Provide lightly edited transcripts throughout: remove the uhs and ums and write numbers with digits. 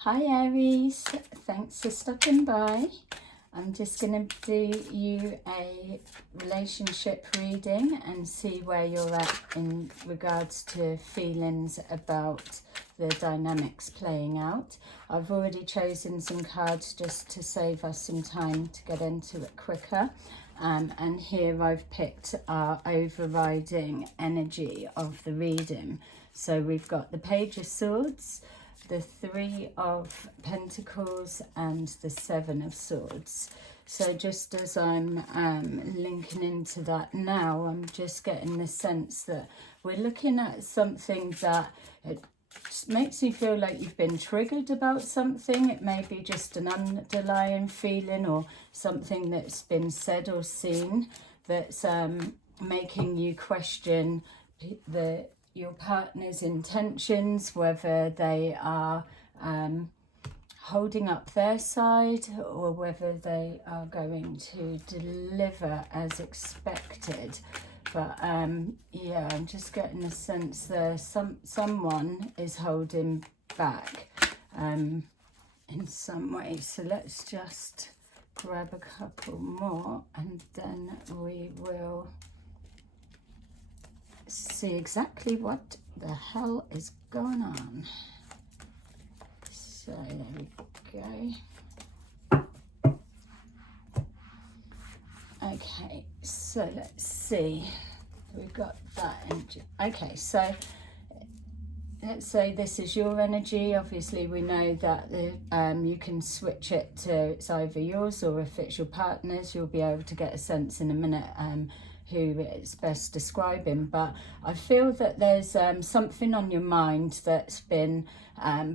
Hi Aries, thanks for stopping by. I'm just going to do you a relationship reading and see where you're at in regards to feelings about the dynamics playing out. I've already chosen some cards just to save us some time to get into it quicker. And here I've picked our overriding energy of the reading. So we've got the Page of Swords, the Three of Pentacles and the Seven of Swords. So just as I'm linking into that now, I'm just getting the sense that we're looking at something that it makes you feel like you've been triggered about something. It may be just an underlying feeling or something that's been said or seen that's making you question your partner's intentions, whether they are holding up their side or whether they are going to deliver as expected. But yeah, I'm just getting a sense there someone is holding back in some way. So let's just grab a couple more and then we will see exactly what the hell is going on. So there we go. Okay, so let's see. We've got that energy. Okay, so let's say this is your energy. Obviously we know that you can switch it to it's either yours or if it's your partner's. You'll be able to get a sense in a minute who it's best describing, but I feel that there's something on your mind that's been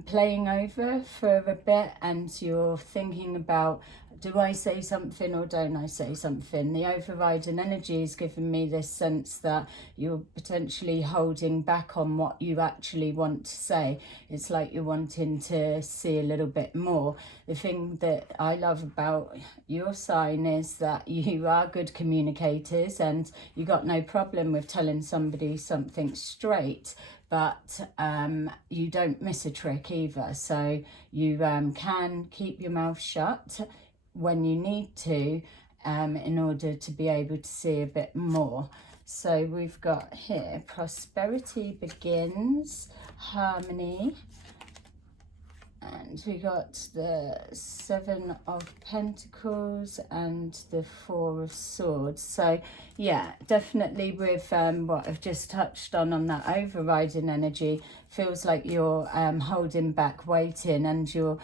playing over for a bit and you're thinking about, do I say something or don't I say something? The overriding energy is giving me this sense that you're potentially holding back on what you actually want to say. It's like you're wanting to see a little bit more. The thing that I love about your sign is that you are good communicators and you got no problem with telling somebody something straight, but you don't miss a trick either. So you can keep your mouth shut when you need to in order to be able to see a bit more. So we've got here prosperity begins, harmony, and we got the Seven of Pentacles and the Four of Swords. So yeah, definitely with what I've just touched on that overriding energy, feels like you're holding back, waiting, and you're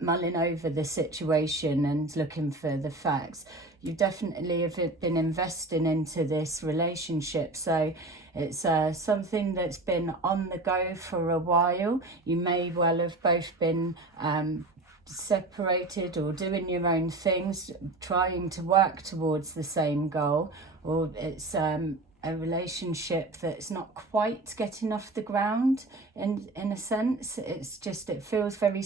mulling over the situation and looking for the facts. You definitely have been investing into this relationship, so it's something that's been on the go for a while. You may well have both been separated or doing your own things, trying to work towards the same goal, or it's a relationship that's not quite getting off the ground in a sense. It's just, it feels very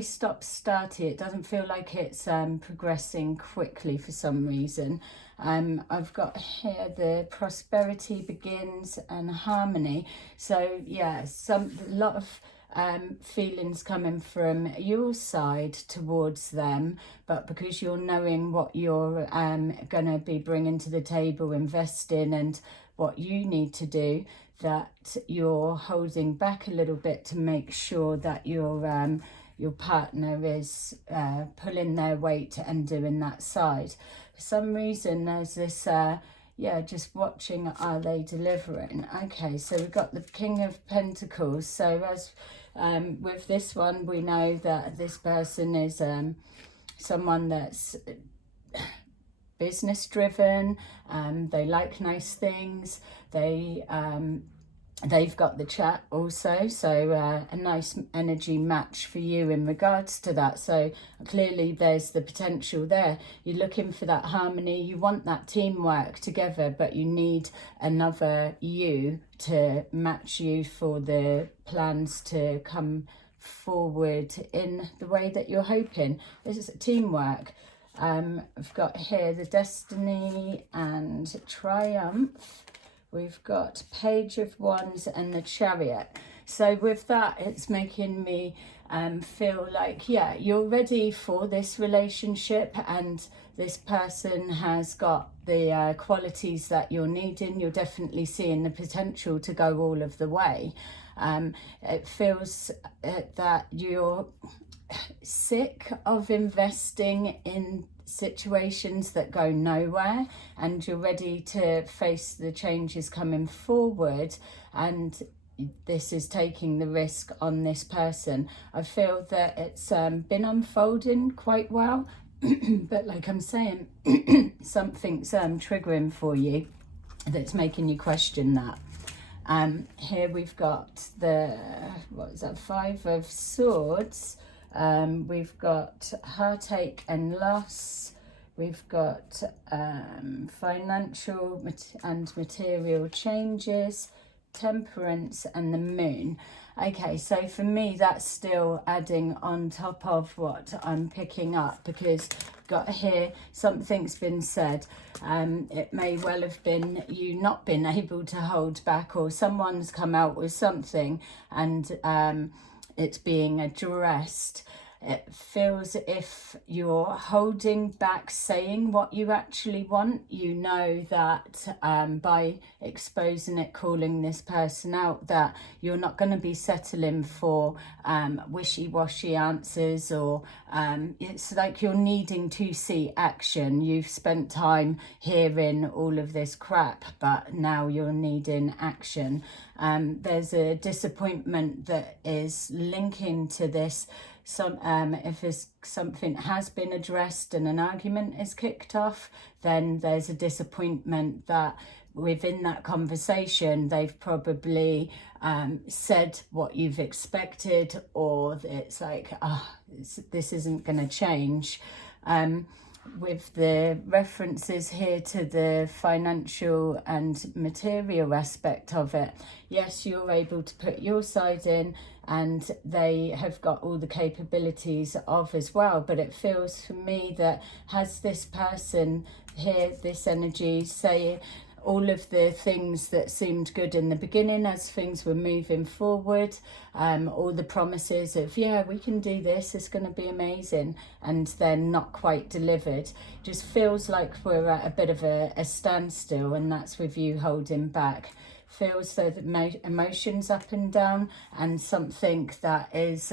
stop-starty. It doesn't feel like it's progressing quickly for some reason. I've got here the prosperity begins and harmony. So yeah, a lot of feelings coming from your side towards them, but because you're knowing what you're going to be bringing to the table, investing, and what you need to do, that you're holding back a little bit to make sure that your partner is pulling their weight and doing that side. For some reason there's this yeah, just watching, are they delivering? Okay, so we've got the King of Pentacles. So as with this one, we know that this person is someone that's business driven. They like nice things. They've got the chat also, so a nice energy match for you in regards to that. So clearly there's the potential there. You're looking for that harmony, you want that teamwork together, but you need another you to match you for the plans to come forward in the way that you're hoping. This is teamwork. I've got here the Destiny and Triumph. We've got Page of Wands and the Chariot. So with that, it's making me feel like, yeah, you're ready for this relationship, and this person has got the qualities that you're needing. You're definitely seeing the potential to go all of the way. It feels that you're sick of investing in situations that go nowhere, and you're ready to face the changes coming forward, and this is taking the risk on this person. I feel that it's been unfolding quite well, but like I'm saying, something's triggering for you that's making you question that. Here we've got the, what is that, 5 of Swords. We've got heartache and loss. We've got financial and material changes, temperance, and the moon. Okay, so for me, that's still adding on top of what I'm picking up, because got here, something's been said. It may well have been you not been able to hold back, or someone's come out with something and it's being addressed. It feels if you're holding back saying what you actually want. You know that by exposing it, calling this person out, that you're not going to be settling for wishy-washy answers, or it's like you're needing to see action. You've spent time hearing all of this crap, but now you're needing action. There's a disappointment that is linking to this. If something has been addressed and an argument is kicked off, then there's a disappointment that within that conversation they've probably said what you've expected, or it's like, this isn't going to change. With the references here to the financial and material aspect of it, yes, you're able to put your side in, and they have got all the capabilities of as well. But it feels for me that has this person here, this energy, say all of the things that seemed good in the beginning as things were moving forward, all the promises of, yeah, we can do this, it's going to be amazing, and then not quite delivered. Just feels like we're at a bit of a standstill, and that's with you holding back. Feels so that emotions up and down, and something that is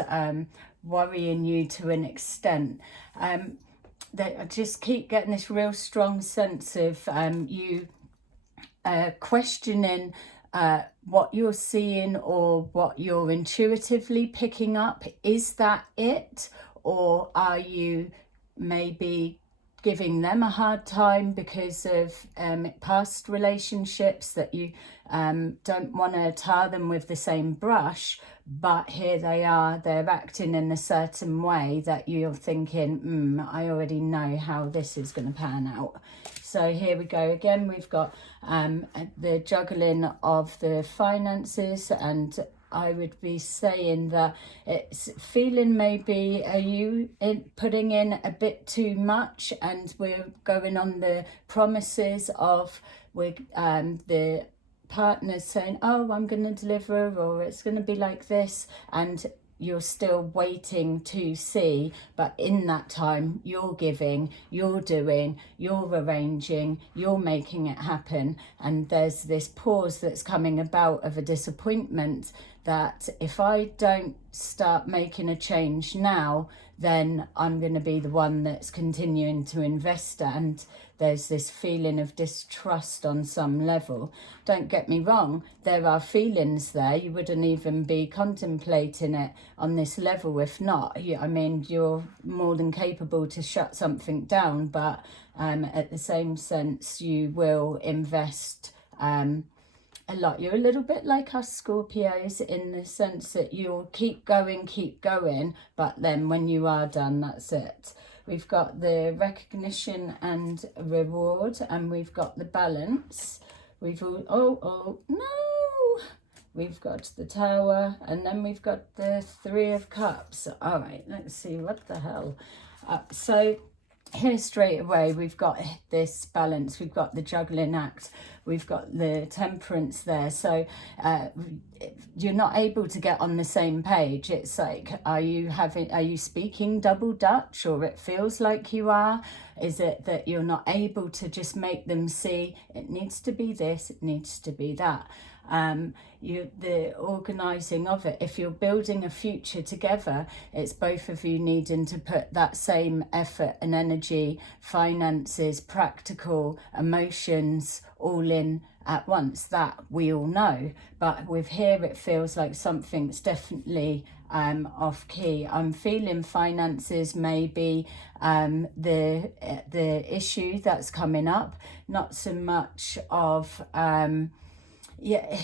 worrying you to an extent. That I just keep getting this real strong sense of you questioning what you're seeing or what you're intuitively picking up. Is that it? Or are you maybe giving them a hard time because of past relationships, that you don't want to tar them with the same brush, but here they are, they're acting in a certain way that you're thinking, I already know how this is going to pan out. So here we go again. We've got the juggling of the finances, and I would be saying that it's feeling maybe, are you putting in a bit too much, and we're going on the promises of the partner's saying, oh, I'm going to deliver, or it's going to be like this, and you're still waiting to see. But in that time, you're giving, you're doing, you're arranging, you're making it happen. And there's this pause that's coming about of a disappointment that if I don't start making a change now, then I'm going to be the one that's continuing to invest. And there's this feeling of distrust on some level. Don't get me wrong, there are feelings there. You wouldn't even be contemplating it on this level if not. I mean, you're more than capable to shut something down, but at the same sense, you will invest a lot. You're a little bit like us Scorpios, in the sense that you'll keep going, but then when you are done, that's it. We've got the recognition and reward, and we've got the balance. We've all, no! We've got the Tower, and then we've got the 3 of Cups. All right, let's see, what the hell? So here straight away we've got this balance, we've got the juggling act, we've got the temperance there. So you're not able to get on the same page. It's like, are you speaking double Dutch, or it feels like you are? Is it that you're not able to just make them see it needs to be this, it needs to be that? The organising of it, if you're building a future together, it's both of you needing to put that same effort and energy, finances, practical, emotions, all in at once. That we all know, but with here it feels like something's definitely off key. I'm feeling finances may be the issue that's coming up, not so much of yeah,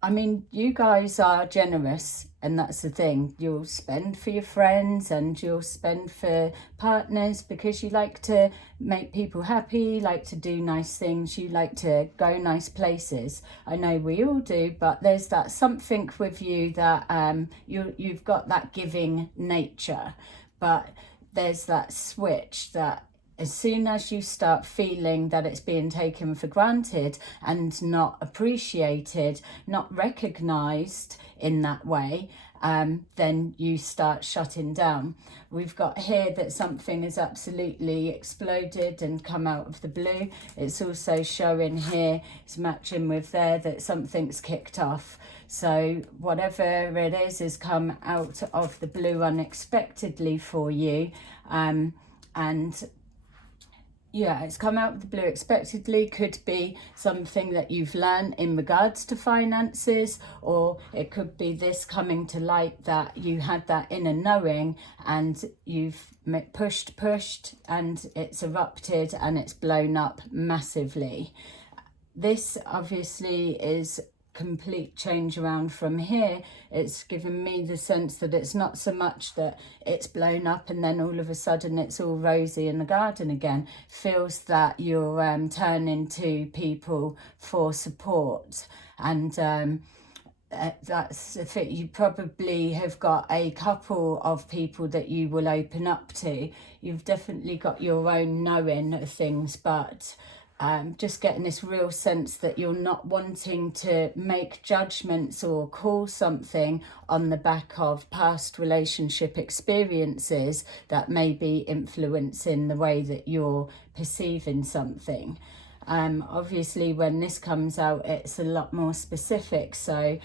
I mean, you guys are generous, and that's the thing. You'll spend for your friends and you'll spend for partners because you like to make people happy, like to do nice things, you like to go nice places. I know we all do, but there's that something with you that you've got that giving nature, but there's that switch that as soon as you start feeling that it's being taken for granted and not appreciated, not recognised in that way, then you start shutting down. We've got here that something has absolutely exploded and come out of the blue. It's also showing here, it's matching with there, that something's kicked off. So whatever it is has come out of the blue unexpectedly for you. And yeah, it's come out of the blue expectedly. Could be something that you've learned in regards to finances, or it could be this coming to light that you had that inner knowing and you've pushed and it's erupted and it's blown up massively. This obviously is complete change around from here. It's given me the sense that it's not so much that it's blown up and then all of a sudden it's all rosy in the garden again. Feels that you're turning to people for support, and that's if it, you probably have got a couple of people that you will open up to. You've definitely got your own knowing of things, but just getting this real sense that you're not wanting to make judgments or call something on the back of past relationship experiences that may be influencing the way that you're perceiving something. Obviously when this comes out it's a lot more specific, so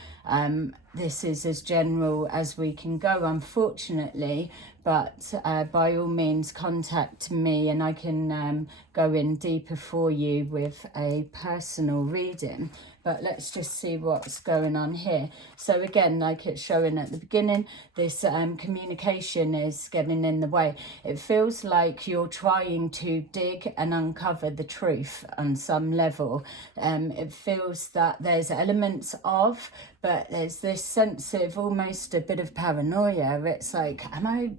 this is as general as we can go, unfortunately, but by all means contact me and I can go in deeper for you with a personal reading. But let's just see what's going on here. So again, like it's showing at the beginning, this communication is getting in the way. It feels like you're trying to dig and uncover the truth on some level. It feels that there's elements of, but there's this sense of almost a bit of paranoia. It's like, am I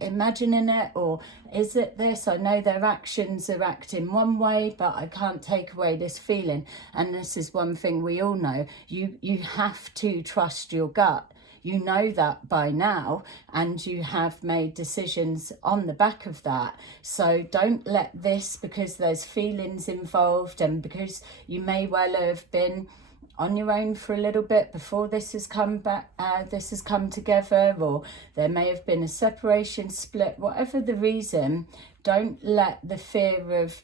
imagining it, or is it this? I know their actions are acting one way, but I can't take away this feeling. And this is one thing we all know. You have to trust your gut. You know that by now, and you have made decisions on the back of that. So don't let this, because there's feelings involved and because you may well have been on your own for a little bit before this has come back, this has come together, or there may have been a separation, split, whatever the reason. Don't let the fear of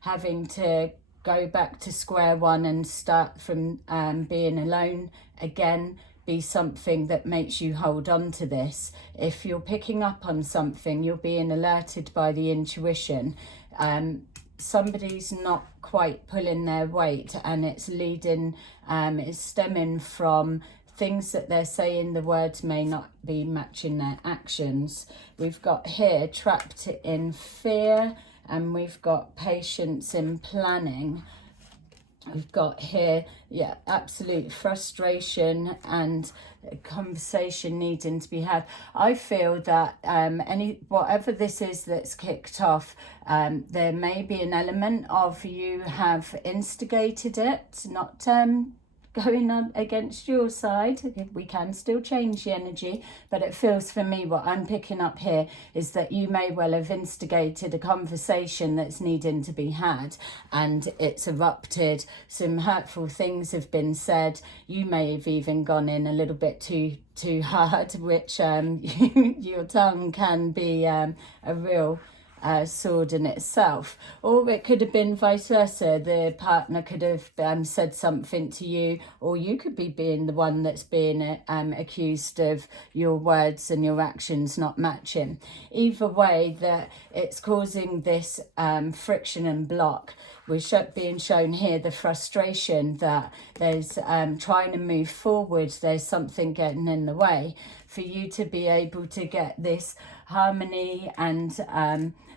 having to go back to square one and start from being alone again be something that makes you hold on to this. If you're picking up on something, you're being alerted by the intuition. Somebody's not quite pulling their weight, and it's leading, it's stemming from things that they're saying. The words may not be matching their actions. We've got here trapped in fear, and we've got patience in planning. We've got here, yeah, absolute frustration and conversation needing to be had. I feel that whatever this is that's kicked off, there may be an element of you have instigated it, not going on against your side. We can still change the energy, but it feels for me, what I'm picking up here is that you may well have instigated a conversation that's needing to be had, and it's erupted. Some hurtful things have been said. You may have even gone in a little bit too hard, which your tongue can be a real sword in itself. Or it could have been vice versa. The partner could have said something to you, or you could be being the one that's being accused of your words and your actions not matching. Either way, that it's causing this friction and block. We're being shown here the frustration that there's trying to move forward, there's something getting in the way for you to be able to get this harmony and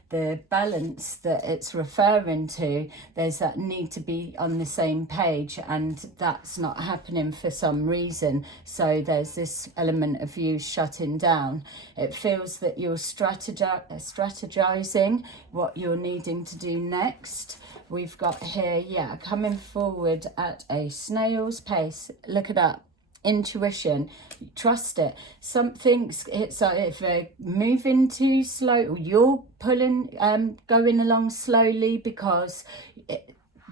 the balance that it's referring to. There's that need to be on the same page, and that's not happening for some reason. So there's this element of you shutting down. It feels that you're strategizing what you're needing to do next. We've got here, yeah, coming forward at a snail's pace. Look it up. Intuition, trust it. Something's, it's if they're moving too slow, or you're pulling going along slowly because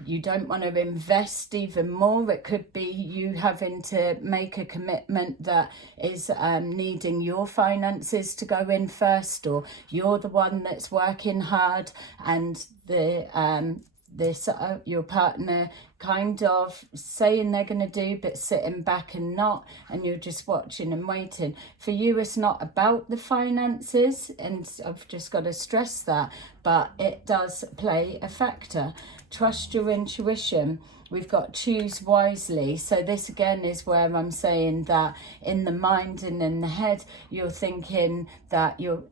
you don't want to invest even more. It could be you having to make a commitment that is needing your finances to go in first, or you're the one that's working hard and the your partner kind of saying they're going to do but sitting back and not, and you're just watching and waiting. For you, it's not about the finances, and I've just got to stress that, but it does play a factor. Trust your intuition. We've got choose wisely. So this again is where I'm saying that in the mind and in the head, you're thinking that you're,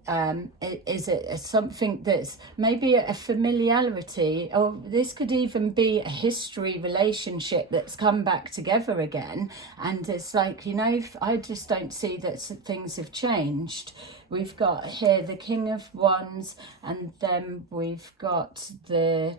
is it something that's maybe a familiarity, or this could even be a history relationship that's come back together again. And it's like, you know, I just don't see that things have changed. We've got here the King of Wands, and then we've got the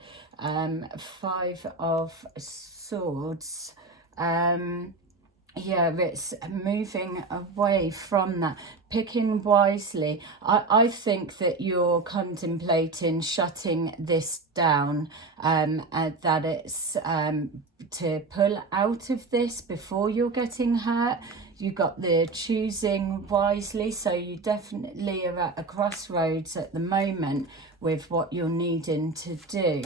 Five of Swords. Yeah, it's moving away from that, picking wisely. I think that you're contemplating shutting this down, that it's to pull out of this before you're getting hurt. You got the choosing wisely, so you definitely are at a crossroads at the moment with what you're needing to do.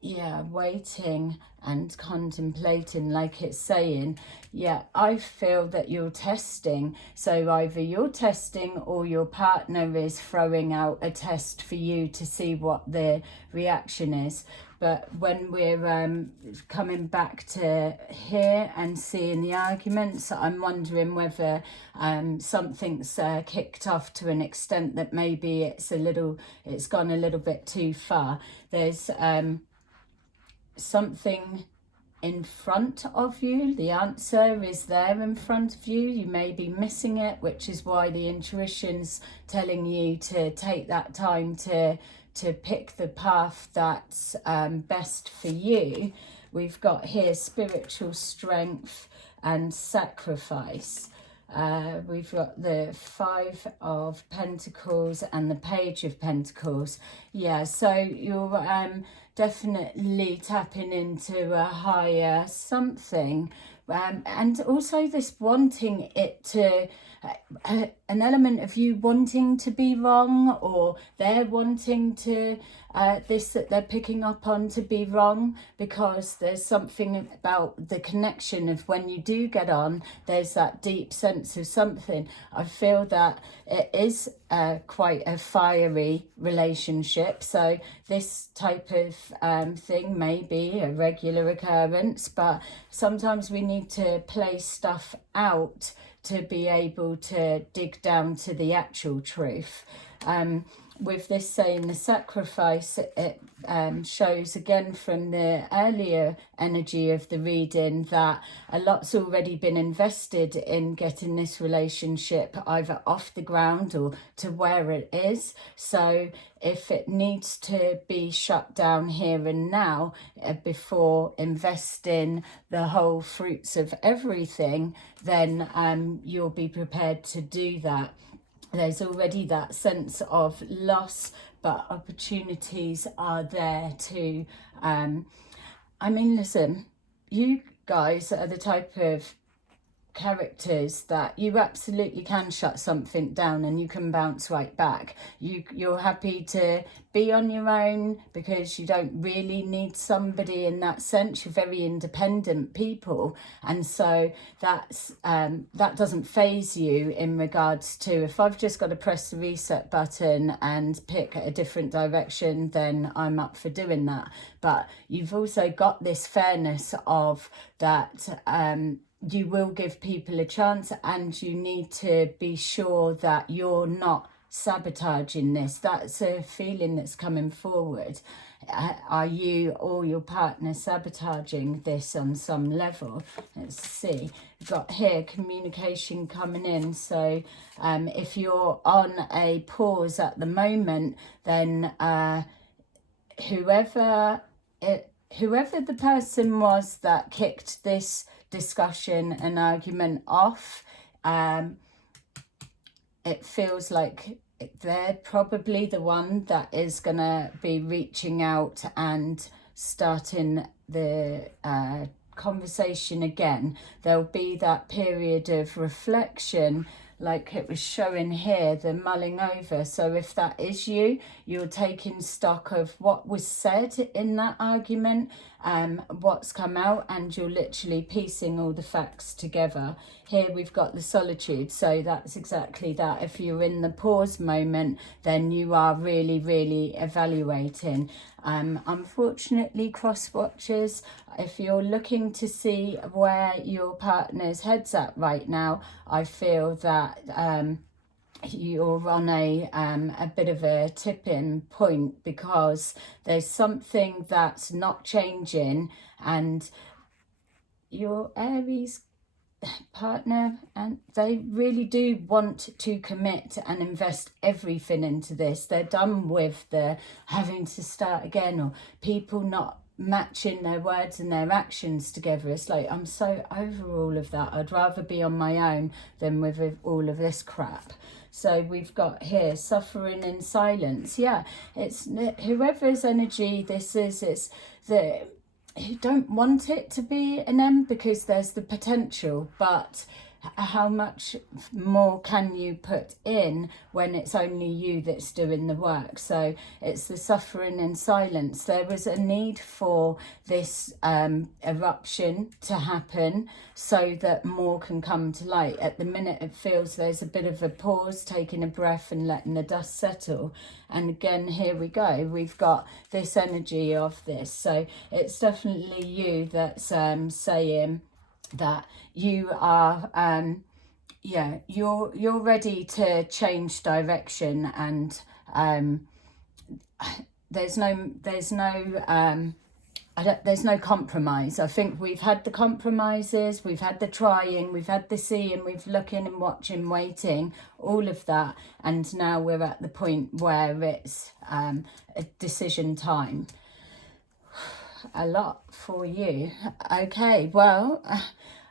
Yeah, waiting and contemplating, like it's saying. Yeah, I feel that you're testing. So either you're testing or your partner is throwing out a test for you to see what the reaction is. But when we're coming back to here and seeing the arguments, I'm wondering whether something's kicked off to an extent that maybe it's gone a little bit too far. There's something in front of you. The answer is there in front of you. You may be missing it, which is why the intuition's telling you to take that time to pick the path that's best for you. We've got here spiritual strength and sacrifice. We've got the Five of Pentacles and the Page of Pentacles. Yeah, so you're definitely tapping into a higher something, and also this wanting it to an element of you wanting to be wrong, or they're wanting to this that they're picking up on to be wrong, because there's something about the connection of when you do get on, there's that deep sense of something. I feel that it is quite a fiery relationship, so this type of thing may be a regular occurrence, but sometimes we need to play stuff out to be able to dig down to the actual truth. with this saying the sacrifice, it shows again from the earlier energy of the reading that a lot's already been invested in getting this relationship either off the ground or to where it is. So if it needs to be shut down here and now before investing the whole fruits of everything, then you'll be prepared to do that. There's already that sense of loss, but opportunities are there to, I mean, listen, you guys are the type of characters that you absolutely can shut something down and you can bounce right back. You're happy to be on your own because you don't really need somebody in that sense. You're very independent people, and so that's that doesn't faze you in regards to, if I've just got to press the reset button and pick a different direction, then I'm up for doing that. But you've also got this fairness of that you will give people a chance, and you need to be sure that you're not sabotaging this. That's a feeling that's coming forward. Are you or your partner sabotaging this on some level? Let's see. We've got here communication coming in. So if you're on a pause at the moment, then whoever the person was that kicked this discussion and argument off, it feels like they're probably the one that is gonna be reaching out and starting the conversation again. There'll be that period of reflection, like it was showing here, the mulling over. So if that is you, you're taking stock of what was said in that argument, what's come out, and you're literally piecing all the facts together. Here we've got the solitude, so that's exactly that. If you're in the pause moment, then you are really, really evaluating. Unfortunately, cross watchers, if you're looking to see where your partner's head's at right now, I feel that you're on a bit of a tipping point, because there's something that's not changing, and your Aries partner, and they really do want to commit and invest everything into this. They're done with the having to start again, or people not matching their words and their actions together. It's like, I'm so over all of that. I'd rather be on my own than with all of this crap. So we've got here suffering in silence. Yeah, it's whoever's energy this is, it's the you don't want it to be an end, because there's the potential, but how much more can you put in when it's only you that's doing the work? So it's the suffering in silence. There was a need for this eruption to happen so that more can come to light. At the minute it feels there's a bit of a pause, taking a breath and letting the dust settle. And again, here we go, we've got this energy of this. So it's definitely you that's saying that you are you're ready to change direction, and there's no compromise. I think we've had the compromises, we've had the trying, we've had the seeing, we've looking and watching, waiting, all of that, and now we're at the point where it's a decision time. A lot for you. Okay, well,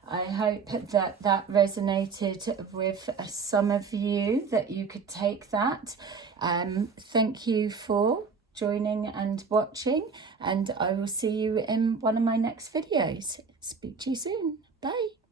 I hope that resonated with some of you, that you could take that. Thank you for joining and watching, and I will see you in one of my next videos. Speak to you soon. Bye.